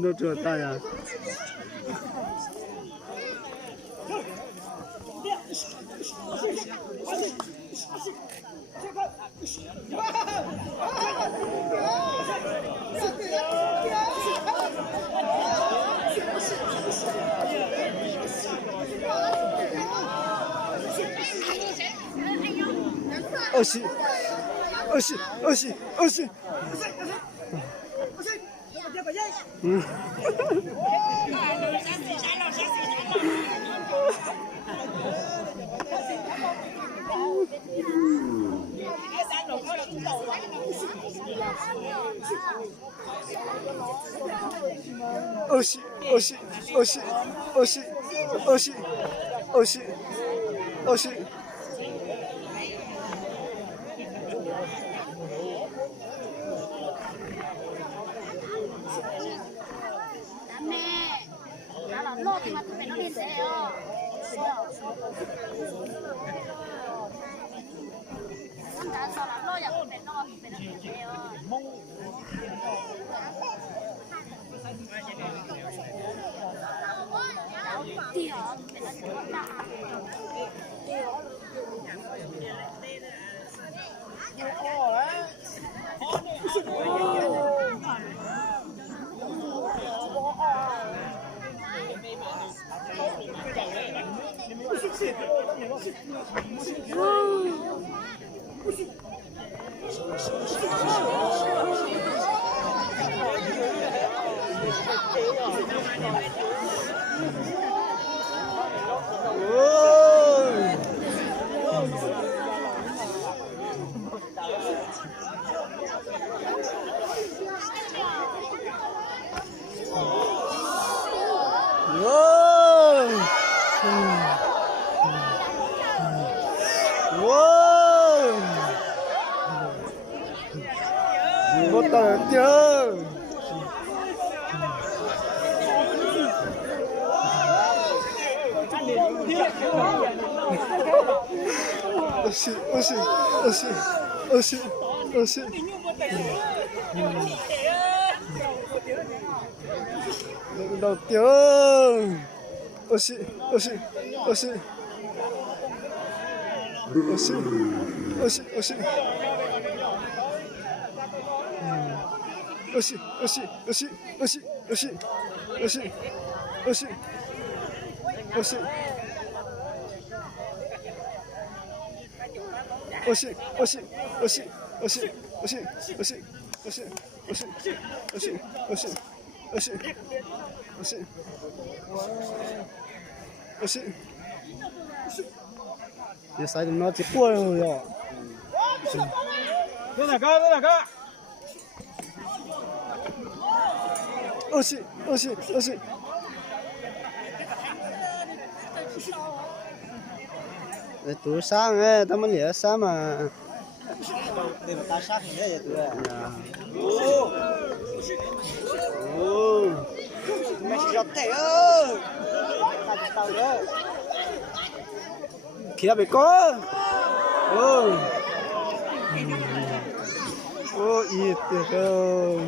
Nó trượt tay à? Oxi. Một tờ chưa? Oxi. Đầu tiếng. Oxi. Giờ sai nó chỉ qua rồi à? Đây là cơ. Oxi. Tụi sáng ấy, tao mới lẽ sáng mà. Đây là ta sát thì đấy tụi à. Mày chỉ giọt tệ ơi. Tao nữa. Kia bị có. Ít được.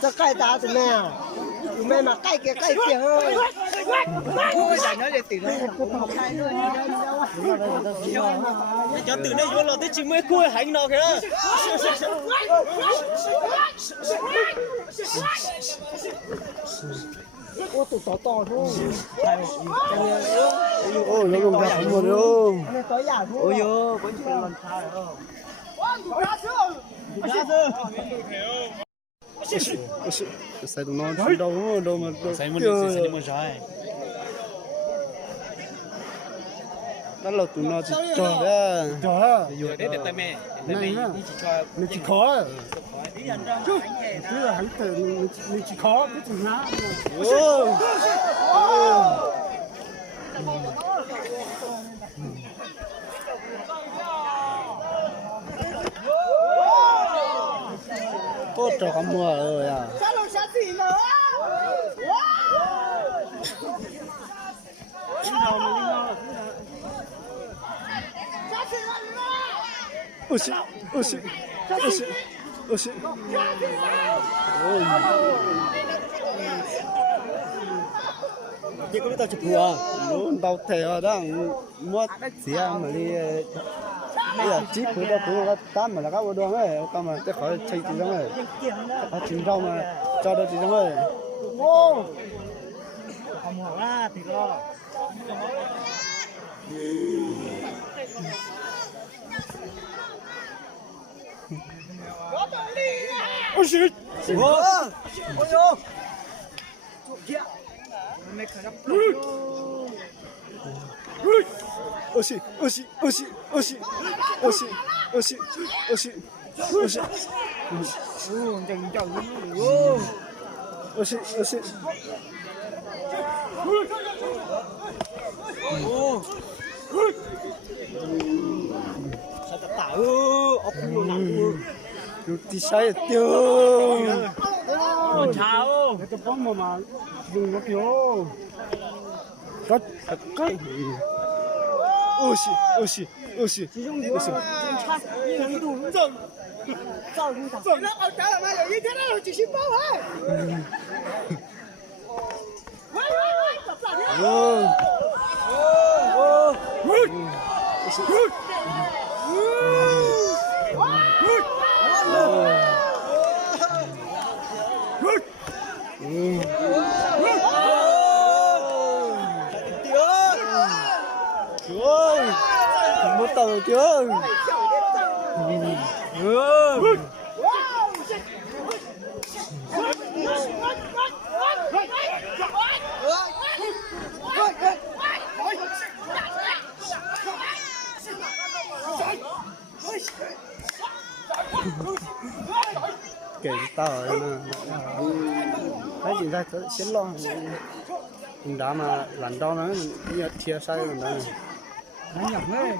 这盖打怎么样？你们嘛盖给盖点哦。我想了就对了。cho từ đây vô là tới 90 cuối hành nào kìa. Ô tụt to to thôi. Ôi nó không gặp một đâu. Tới nhà thôi. Ôi yo, vẫn chưa làm sao rồi. Sai tụi nó chỉ đâu mà đâu Sai một rồi. đó là tụi nó chỉ trò đó Trời Rồi đấy để tay mẹ. này á Chỉ cho mình chỉ khó chứ là hắn tự mình chỉ khó cái chừng ná có trò không mua rồi à ôi xí ôi xí ôi xí ôi xí chỉ có tao chụp vừa. luôn đau thề đó mua xía mà đi bây giờ chỉ cứ đó cũng là tám mà là các đồ ấy tao mà cái khỏi chơi gì đó ấy có chuyện đâu mà cho được gì đó ấy Không hiểu ra thì lo. ôi xí Ôi yo. ôi xí ôi xí ôi xí ôi xí ôi xí ôi xí ôi xí ôi xí ôi xí ôi xí Sao ta tạo ốc luôn nặng. rồi tí sai tiêu Chào. cái bóng mà dùng nó tiêu cắt cắt cắt ôi xí ôi xí ôi xí ôi xí Trời một tàu chưa kể tao thấy chuyện ra xến lo mình đã mà lần đó nó như thiệt sai lần đó Nó nhỏng đấy.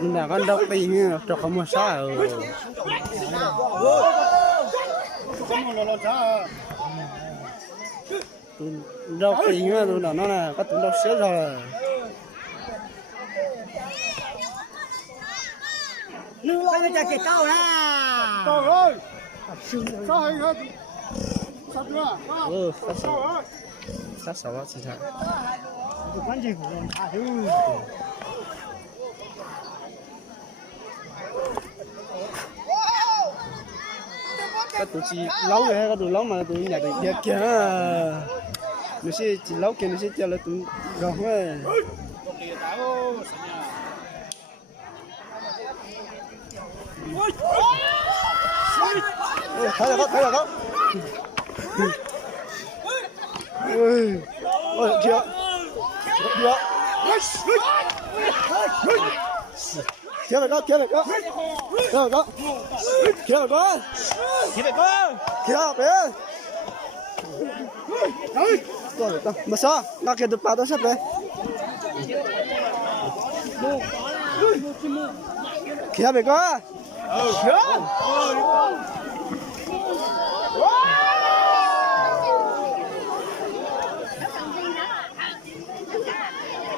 là con độc đi như cho không mua xa rồi độc đi như tụi nó là có tụi độc xếp rồi Bây giờ chỉ câu ra. trời ơi sao hay hết sao chưa sát sáu á chị thằng Quán gì của mình à thứ. các tụi chị lâu rồi các tụi lâu mà tụi nhà tụi kìa nó sẽ chỉ lâu kia nó sẽ cho là tụi gồng ấy thấy là có ôi ôi kìa được kéo về con kéo về con kéo về con kéo về con kéo về con rồi con mà sao nó kia được bao đó sắp đấy kéo về con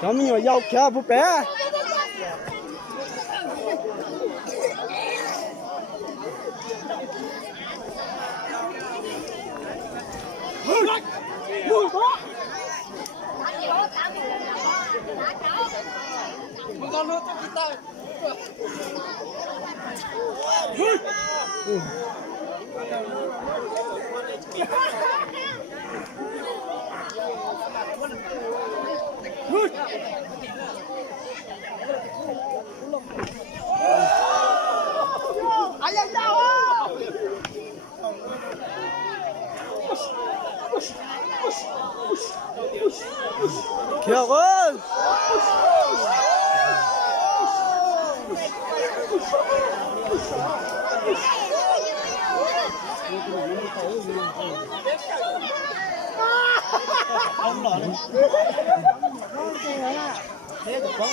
có mình dâu kéo búp bé kéo con ông nọ thế được không